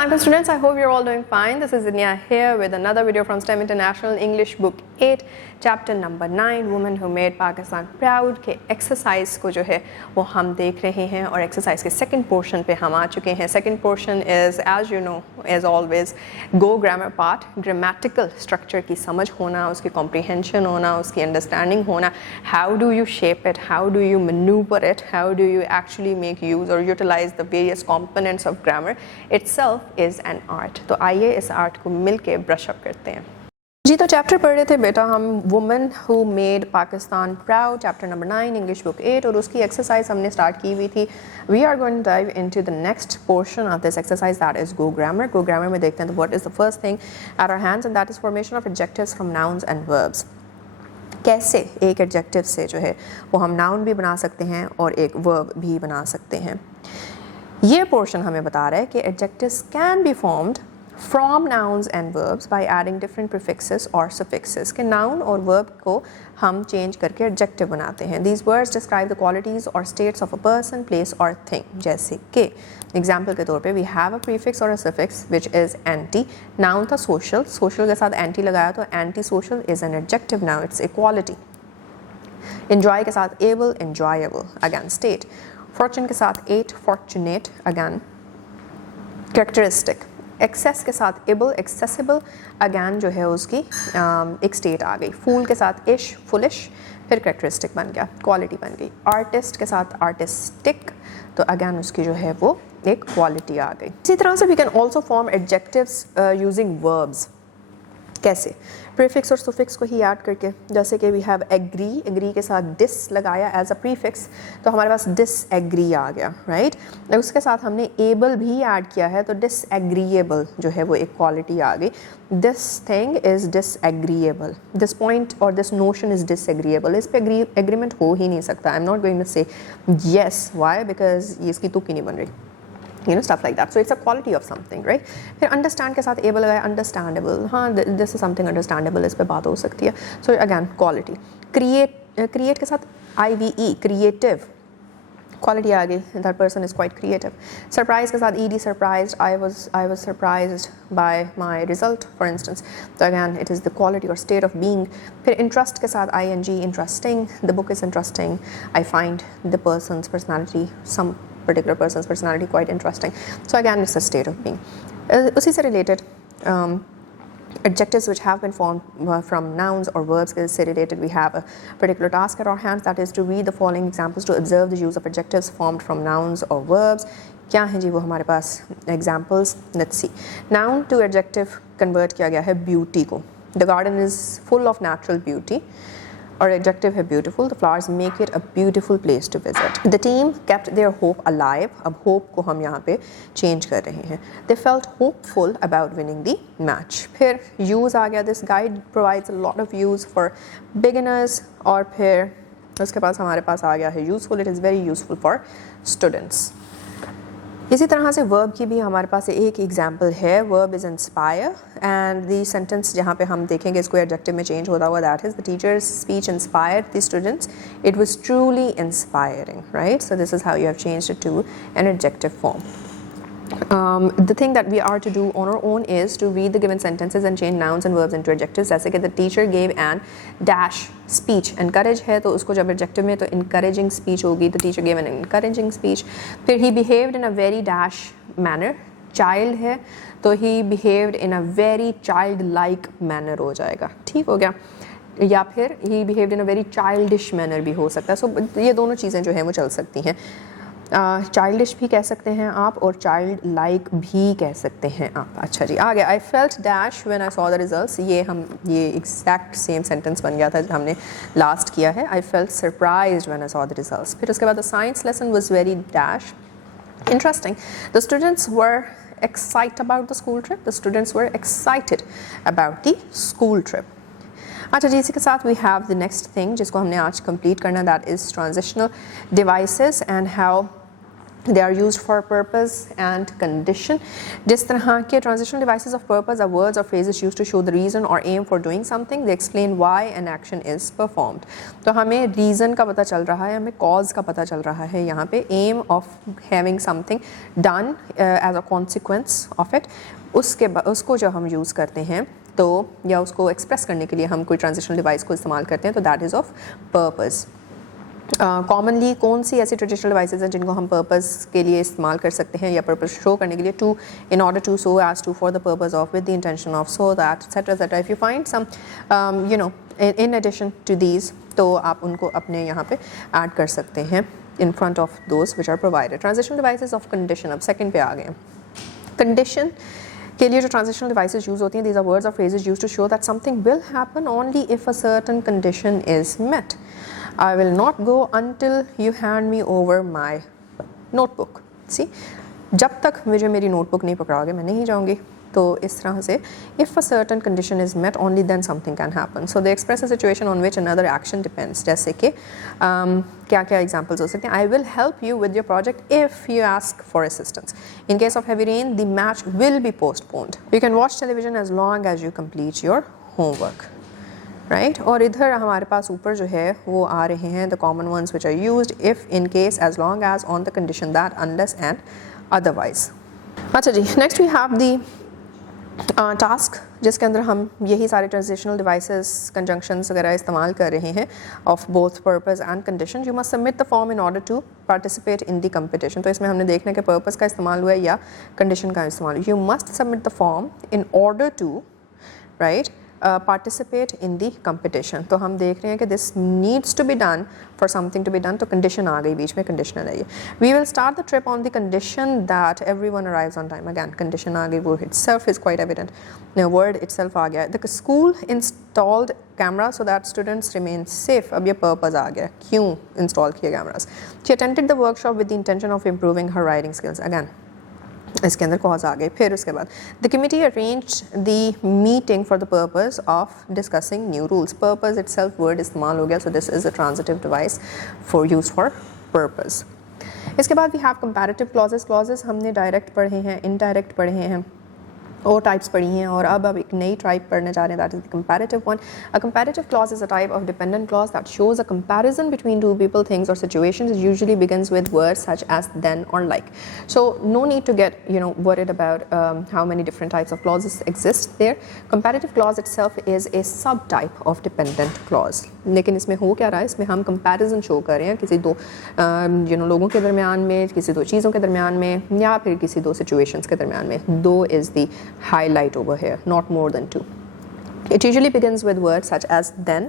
Assalamualaikum students, I hope you're all doing fine. This is Zinia here with another video from STEM International English Book 8 chapter number 9 women who made Pakistan प्राउड के एक्सरसाइज को जो है वो हम देख रहे हैं और एक्सरसाइज के सेकंड पोर्शन पे हम आ चुके हैं. Second portion is as you know as always go grammar part. Grammatical structure की समझ होना, उसकी कॉम्प्रिहेंशन होना, उसकी अंडरस्टैंडिंग होना. How do you shape it, how do you manoeuvre it, how do you actually make use और utilise the various components of grammar itself is an art. तो आइए इस आर्ट को मिल के ब्रशअप करते हैं. जी तो चैप्टर पढ़ रहे थे बेटा हम women who made Pakistan proud chapter number 9 English book 8 और उसकी एक्सरसाइज हमने स्टार्ट की हुई थी. We are going to dive into the next portion of this exercise that is go grammar. Go grammar में देखते हैं what is the first thing at our hands and that is formation of adjectives from nouns and verbs. कैसे एक एडजेक्टिव से जो है वो हम नाउन भी बना सकते हैं और एक वर्ब भी बना सकते हैं. ये पोर्शन हमें बता रहा है कि adjectives can be formed from nouns and verbs by adding different prefixes or suffixes. के noun और verb को हम change करके adjective बनाते हैं. These words describe the qualities or states of a person, place or thing. जैसे कि example के तौर पे we have a prefix or a suffix which is anti. Noun था social, social के साथ anti लगाया तो anti-social is an adjective now. It's a quality. Enjoy के साथ able, enjoyable. Again state. Fortune के साथ ate, fortunate. Again characteristic. Access के साथ एबल, एक्सेसिबल. अगैन जो है उसकी एक स्टेट आ गई. फूल के साथ इश, फुलिश. फिर करेक्टरिस्टिक बन गया, क्वालिटी बन गई. आर्टिस्ट के साथ आर्टिस्टिक. तो अगैन उसकी जो है वो एक क्वालिटी आ गई. इसी तरह से we can also form adjectives using verbs. कैसे? प्रीफिक्स और सुफिक्स को ही ऐड करके. जैसे कि वी हैव एग्री, एग्री के साथ डिस लगाया एज अ प्रीफिक्स तो हमारे पास डिस एग्री आ गया, राइट. उसके साथ हमने एबल भी ऐड किया है तो डिस एग्रीएबल जो है वो एक क्वालिटी आ गई. This thing is disagreeable. This point और this notion is disagreeable. इस पर एग्रीमेंट हो ही नहीं सकता. I am not going to say yes. Why? Because ये इसकी तुक ही नहीं बन रही. You know, stuff like that. So it's a quality of something, right? फिर understand के साथ able लगाया, understandable. हाँ, this is something understandable. इस पे बात हो सकती है. So again, quality. Create के साथ IVE, creative. Quality आ गई. That person is quite creative. Surprise के साथ ED, surprised. I was surprised by my result, for instance. So again, it is the quality or state of being. फिर interest के साथ ING, interesting. The book is interesting. I find the person's personality, some particular person's personality quite interesting. So again, it's a state of being. उसी से related adjectives which have been formed from nouns or verbs से related, we have a particular task at our hands, that is to read the following examples to observe the use of adjectives formed from nouns or verbs. क्या हैं जी वो हमारे पास examples? Let's see. Noun to adjective convert किया गया है beauty को. The garden is full of natural beauty. और adjective है beautiful. The flowers make it a beautiful place to visit. The team kept their hope alive. अब hope को हम यहाँ पे change कर रहे हैं. They felt hopeful about winning the match. फिर use आ गया. This guide provides a lot of use for beginners. और फिर उसके पास हमारे पास आ गया है useful. It is very useful for students. इसी तरह से वर्ब की भी हमारे पास एक एग्जाम्पल है. Verb is inspire and the sentence जहाँ पे हम देखेंगे इसको एडजेक्टिव में चेंज होता हुआ, that is the teacher's speech inspired the students. It was truly inspiring, right. So this is how you have changed it to an adjective form. The thing that we are to do on our own is to read the given sentences and change nouns and verbs into adjectives. जैसे कि the teacher gave an dash speech. encourage है तो उसको जब adjective में तो encouraging speech होगी. The teacher gave an encouraging speech. फिर he behaved in a very dash manner. child है तो he behaved in a very childlike manner हो जाएगा. ठीक हो गया. या फिर he behaved in a very childish manner भी हो सकता है. So ये दोनों चीज़ें जो हैं वो चल सकती हैं. चाइल्डिश भी कह सकते हैं आप और चाइल्ड लाइक भी कह सकते हैं आप. अच्छा जी आ गया. I felt dash when I saw the results. ये एग्जैक्ट सेम सेंटेंस बन गया था जो हमने लास्ट किया है. I felt surprised when I saw the results. फिर उसके बाद the science lesson was very dash interesting. The students were excited about the school trip. The students were excited about the school trip. अच्छा जी इसी के साथ we have the next thing जिसको हमने आज कंप्लीट करना, that is transitional devices and how They are used for purpose and condition. जिस तरह के transitional devices of purpose are words or phrases used to show the reason or aim for doing something. They explain why an action is performed. तो हमें reason का पता चल रहा है, हमें cause का पता चल रहा है यहाँ पे, aim of having something done as a consequence of it. उसको जो हम यूज़ करते हैं तो या उसको एक्सप्रेस करने के लिए हम कोई ट्रांजिशनल डिवाइस को इस्तेमाल करते हैं तो that is of purpose. Commonly कौन सी ऐसी ट्रेडिशनल डिवाइसेज हैं जिनको हम पर्पस के लिए इस्तेमाल कर सकते हैं या पर्पस शो करने के लिए, to in order to, so as to, for the purpose of, with the intention of, so that, etcetera etcetera. If you find some you know in addition to these तो आप उनको अपने यहाँ पे ऐड कर सकते हैं in front of those which are provided. Transitional devices of condition, अब सेकेंड पे आ गए. कंडीशन के लिए जो ट्रांजिशनल डिवाइसेज यूज़ होती हैं, दीज आर वर्ड्स और phrases use to show that something will happen only if a certain condition is met. I will not go until you hand me over my notebook. See, जब तक मुझे मेरी नोटबुक नहीं पकड़ाओगे मैं नहीं जाऊँगी. तो इस तरह से if a certain condition is met only then something can happen. So they express a situation on which another action depends. जैसे कि क्या क्या examples हो सकते हैं. I will help you with your project if you ask for assistance. In case of heavy rain, the match will be postponed. You can watch television as long as you complete your homework. Right और इधर हमारे पास ऊपर जो है वो आ रहे हैं the common ones which are used if, in case, as long as, on the condition that, unless and otherwise. अच्छा जी, next we have the task जिसके अंदर हम यही सारे ट्रांजिशनल डिवाइसेस, कंजंक्शंस वगैरह इस्तेमाल कर रहे हैं of both purpose and condition. You must submit the form in order to participate in the competition. तो इसमें हमने देखना है कि पर्पस का इस्तेमाल हुआ है या कंडीशन का इस्तेमाल हुआ. You must submit the form in order to, right, participate in the competition. तो हम देख रहे हैं कि this needs to be done for something to be done. तो condition आ गई बीच में, conditional है ये. We will start the trip on the condition that everyone arrives on time. Again condition आ गई, वो itself is quite evident. The word itself आ गया. The school installed camera so that students remain safe. अब ये purpose आ गया, क्यों install किए cameras. She attended the workshop with the intention of improving her writing skills. Again इसके अंदर कॉज आ गए. फिर उसके बाद the committee arrange the meeting for the purpose of discussing new rules. Purpose itself word इस्तेमाल हो गया, so this is a transitive device for use for purpose. इसके बाद we have comparative clauses. Clauses हमने डायरेक्ट पढ़े हैं, इनडायरेक्ट पढ़े हैं और टाइप्स पढ़ी हैं और अब एक नई टाइप पढ़ने जा रहे हैं, that is the comparative one. A comparative clause is a type of dependent clause that shows a comparison between two people, things और situations. Usually begins with words such as than और like. So no need to get worried about how many different types of clauses exist there. Comparative clause itself is a subtype of dependent clause. लेकिन इसमें हो क्या रहा है, इसमें हम comparison show कर रहे हैं किसी दो लोगों के दरमियान में, किसी दो चीज़ों के दरमियान में या फिर किसी दो सिचुएशंस के दरमियान में. दो is the highlight over here, not more than two. It usually begins with words such as then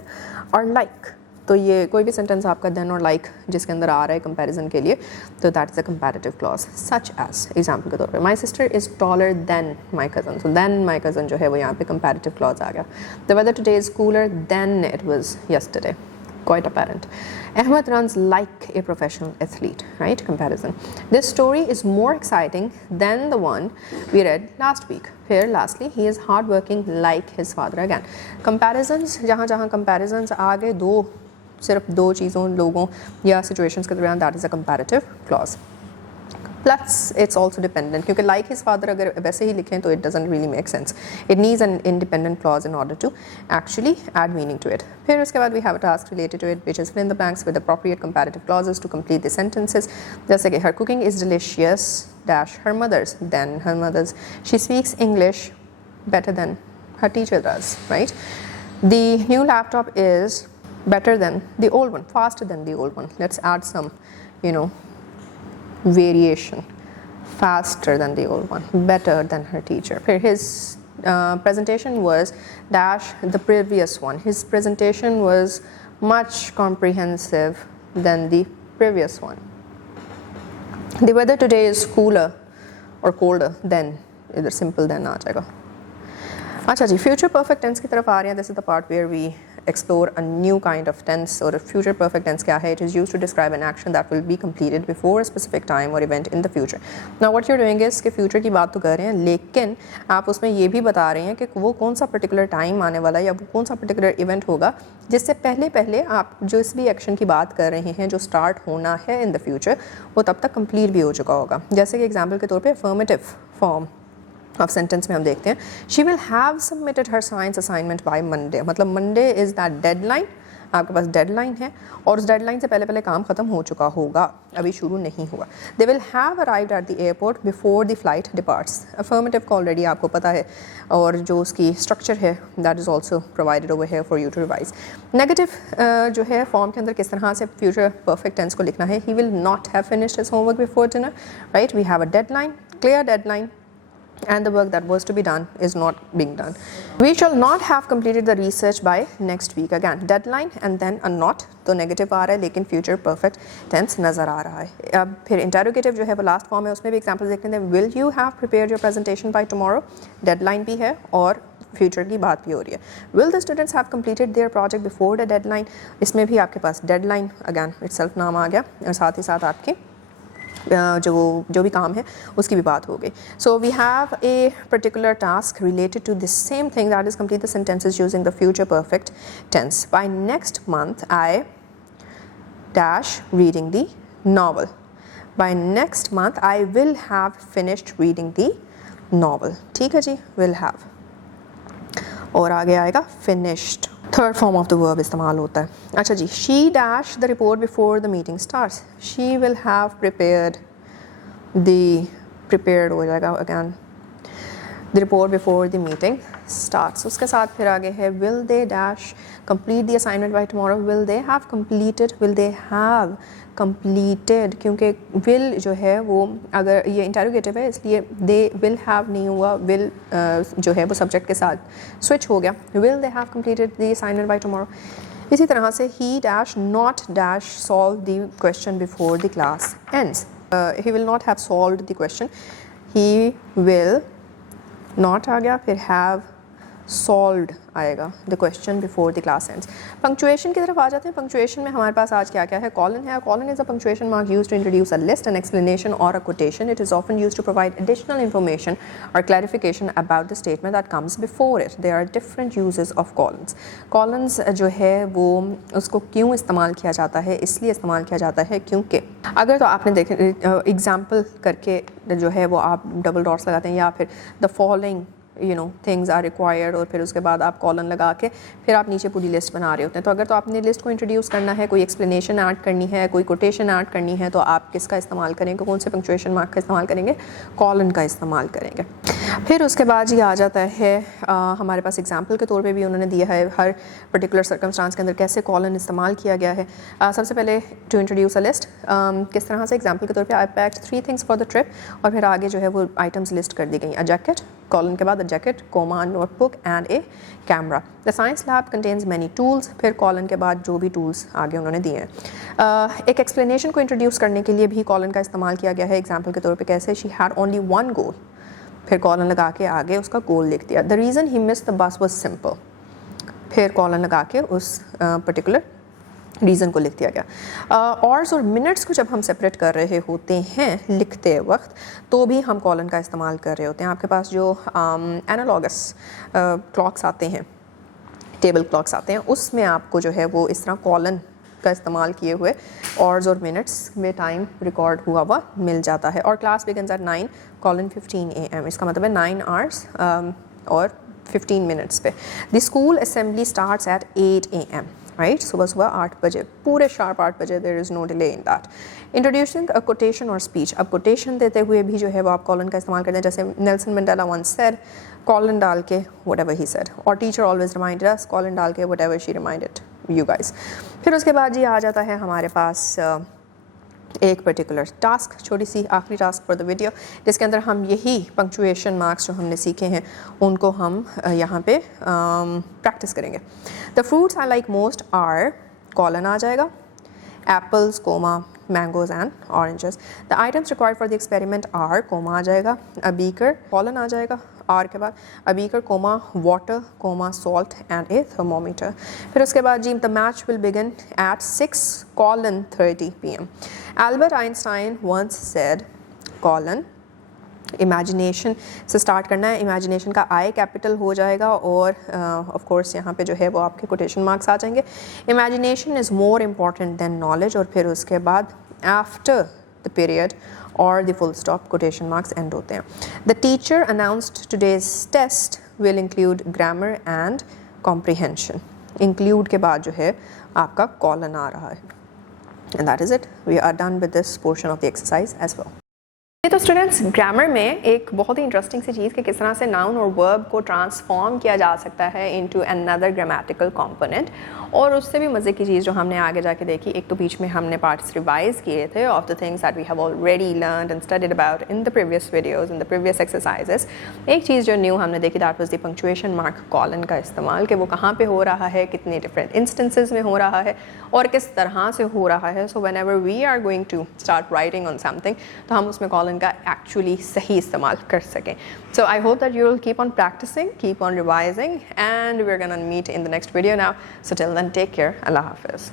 or like. तो ये कोई भी सेंटेंस आपका then और like जिसके अंदर आ रहा है कंपैरिजन के लिए, तो that is a comparative clause. Such as, example के तौर पे, my sister is taller than my cousin. So then my cousin जो है वो यहाँ पे comparative clause आ गया. The weather today is cooler than it was yesterday. Quite apparent. Ahmed runs like a professional athlete, right? Comparison. This story is more exciting than the one we read last week. Here, lastly, he is hardworking like his father. Again, comparisons, जहाँ comparisons आ गए सिर्फ दो चीज़ों, लोगों या situations के दरमियान, that is a comparative clause. Plus it's also dependent, क्योंकि like his father अगर वैसे ही लिखें तो it doesn't really make sense. It needs an independent clause in order to actually add meaning to it. फिर उसके बाद we have a task related to it which is fill in the blanks with appropriate comparative clauses to complete the sentences. जैसे कि her cooking is delicious dash her mother's, then her mother's. She speaks English better than her teacher does, right? The new laptop is better than the old one, faster than the old one. Let's add some, variation. Faster than the old one, better than her teacher. His presentation was dash the previous one. His presentation was much comprehensive than the previous one. The weather today is cooler or colder than, either simple than आ जाएगा. अच्छा जी, future perfect tense की तरफ आ रहे हैं. This is the part where we explore a new kind of tense. और future perfect tense क्या है? It is used to describe an action that will be completed before a specific time or event in the future. Now what you're doing is कि future की बात तो कर रहे हैं, लेकिन आप उसमें ये भी बता रहे हैं कि वो कौन सा particular time आने वाला है या वो कौन सा particular event होगा जिससे पहले पहले आप जो इस भी action की बात कर रहे हैं जो start होना है in the future, वो तब तक complete भी हो चुका होगा. जैसे कि example के तौर पे affirmative form ऑफ सेंटेंस में हम देखते हैं, she will have submitted her science assignment by Monday. मतलब मंडे इज़ दैट डेडलाइन, आपके पास डेडलाइन है और उस डेडलाइन से पहले पहले काम ख़त्म हो चुका होगा, अभी शुरू नहीं हुआ. They will have arrived at the airport before the flight departs. Affirmative का ऑलरेडी आपको पता है और जो उसकी स्ट्रक्चर है that is also provided over here for you to revise. Negative जो है फॉर्म के अंदर किस तरह से फ्यूचर परफेक्ट टेंस को लिखना है, he will not have finished his homework before dinner. Right, we have a deadline, clear deadline, and the work that was to be done is not being done. We shall not have completed the research by next week. Again deadline and then a not, तो negative आ रहा है लेकिन future perfect tense नज़र आ रहा है. अब फिर interrogative जो है वो last form है, उसमें भी examples देखते हैं. Will you have prepared your presentation by tomorrow? Deadline भी है और फ्यूचर की बात भी हो रही है. Will the students have completed their project before the deadline? इसमें भी आपके पास deadline again itself नाम आ गया और साथ ही साथ आपके जो भी काम है उसकी भी बात हो गई. So we have a particular task related to this same thing, that is complete the sentences using the future perfect tense. By next month I dash reading the novel. By next month I will have finished reading the novel. ठीक है जी, will have और आगे आएगा finished. Third form of the verb इस्तेमाल होता है. अच्छा जी, she dash the report before the meeting starts. She will have prepared हो जाएगा again the report before the meeting starts. उसके साथ फिर आगे है will they dash complete the assignment by tomorrow. Will they have completed, will they have completed, क्योंकि विल जो है वो अगर ये इंटेरोगेटिव है इसलिए दे विल हैव नहीं हुआ, विल जो है वो सब्जेक्ट के साथ स्विच हो गया. Will they have completed the assignment by tomorrow. इसी तरह से he dash not dash solve the question before the class ends. He will not have solved the question, he will not आ गया, फिर हैव सॉल्व्ड आएगा the question before the class ends. Punctuation की तरफ आ जाते हैं. पंक्चुएशन में हमारे पास आज क्या क्या है? कॉलन है. Colon is a punctuation mark used to introduce a list, an explanation और a quotation. It is often used to provide additional information और clarification about the statement that comes before it. There are different uses of colons. Colons जो है वो उसको क्यों इस्तेमाल किया जाता है? इसलिए इस्तेमाल किया जाता है क्योंकि अगर तो आपने देखे एग्जाम्पल करके जो है वो आप डबल डॉट्स लगाते हैं या फिर the following things are required और फिर उसके बाद आप कॉलन लगा के फिर आप नीचे पूरी लिस्ट बना रहे होते हैं. तो अगर तो आपने लिस्ट को इंट्रोड्यूस करना है, कोई एक्सप्लेनेशन ऐड करनी है, कोई कोटेशन ऐड करनी है, तो आप किसका इस्तेमाल करेंगे? कौन से पंक्चुएशन मार्क का इस्तेमाल करेंगे? कॉलन का इस्तेमाल करेंगे. फिर उसके बाद ये आ जाता है हमारे पास एग्जाम्पल के तौर पे भी उन्होंने दिया है हर पर्टिकुलर सर्कमस्टांस के अंदर कैसे कॉलन इस्तेमाल किया गया है. सबसे पहले टू इंट्रोड्यूस अ लिस्ट, किस तरह से एग्जाम्पल के तौर पे I packed 3 things for the trip और फिर आगे जो है वो आइटम्स लिस्ट कर दी गई. अ जैकेट, कॉलन के बाद a jacket, comma, notebook and a camera. The science lab contains many tools, फिर कॉलन के बाद जो भी टूल्स आगे उन्होंने दिए हैं. एक एक्सप्लेनेशन को इंट्रोड्यूस करने के लिए भी कॉलन का इस्तेमाल किया गया है. एग्जाम्पल के तौर पे कैसे? शी हैड ओनली 1 गोल, फिर कॉलन लगा के आगे उसका गोल लिख दिया. The reason he missed the bus was simple, फिर कॉलन लगा के उस पर्टिकुलर रीज़न को लिख दिया गया. आवर्स और मिनट्स को जब हम सेपरेट कर रहे होते हैं लिखते वक्त तो भी हम कॉलन का इस्तेमाल कर रहे होते हैं. आपके पास जो एनालॉगस क्लॉक्स आते हैं, टेबल क्लॉक्स आते हैं, उसमें आपको जो है वो इस तरह कॉलन का इस्तेमाल किए हुए आवर्स और मिनट्स में टाइम रिकॉर्ड हुआ हुआ मिल जाता है. और क्लास बिगिंस एट 9 कॉलन 15 AM, इसका मतलब है 9 आवर्स और 15 मिनट्स पे. The school assembly starts at 8 AM, right, सुबह 8 बजे, पूरे शार्प 8 बजे. There is no delay in that. Introducing a quotation और स्पीच, अब कोटेशन देते हुए भी जो है वो आप कॉलन का इस्तेमाल करते हैं. जैसे Nelson Mandela once said, colon डाल के व्हाटएवर ही सेड, और teacher always reminded us, colon डाल के whatever she reminded you guys. फिर उसके बाद ये आ जाता है हमारे पास एक पर्टिकुलर टास्क, छोटी सी आखिरी टास्क फॉर द वीडियो, जिसके अंदर हम यही पंक्चुएशन मार्क्स जो हमने सीखे हैं उनको हम यहाँ पे प्रैक्टिस करेंगे. The fruits I like most are, colon आ जाएगा, apples, comma, mangoes and oranges. The items required for the experiment are, comma आ जाएगा, अ बीकर, कॉलन आ जाएगा, आर के बाद a beaker comma water comma salt and a thermometer. फिर उसके बाद जी the match will begin at 6:30 PM। Albert Einstein once said colon imagination से स्टार्ट करना है। इमेजिनेशन का आई कैपिटल हो जाएगा और ऑफ कोर्स यहाँ पे जो है वो आपके कोटेशन मार्क्स आ जाएंगे। Imagination is more important than knowledge, और फिर उसके बाद आफ्टर द पीरियड और the full stop quotation marks end होते हैं। The teacher announced today's test will include grammar and comprehension. Include के बाद जो है आपका कॉलन आ रहा है। And that is it, we are done with this portion of the exercise as well. ये तो स्टूडेंट्स ग्रामर में एक बहुत ही इंटरेस्टिंग सी चीज़ कि किस तरह से नाउन और वर्ब को ट्रांसफॉर्म किया जा सकता है इनटू अनदर ग्रामेटिकल कंपोनेंट। और उससे भी मज़े की चीज़ जो हमने आगे जाके देखी, एक तो बीच में हमने पार्ट्स रिवाइज किए थे of the things that we have already learned and studied about in the previous videos in the previous exercises. एक चीज़ जो न्यू हमने देखी that was the punctuation mark colon का इस्तेमाल, कि वो कहाँ पे हो रहा है, कितने डिफरेंट इंस्टेंसेस में हो रहा है और किस तरह से हो रहा है। So whenever we are going to start writing on something तो हम उसमें कॉलन का एक्चुअली सही इस्तेमाल कर सकें। So I hope that you will keep on practicing, keep on revising, and we're gonna meet in the next video now. So till then, take care. Allah Hafiz.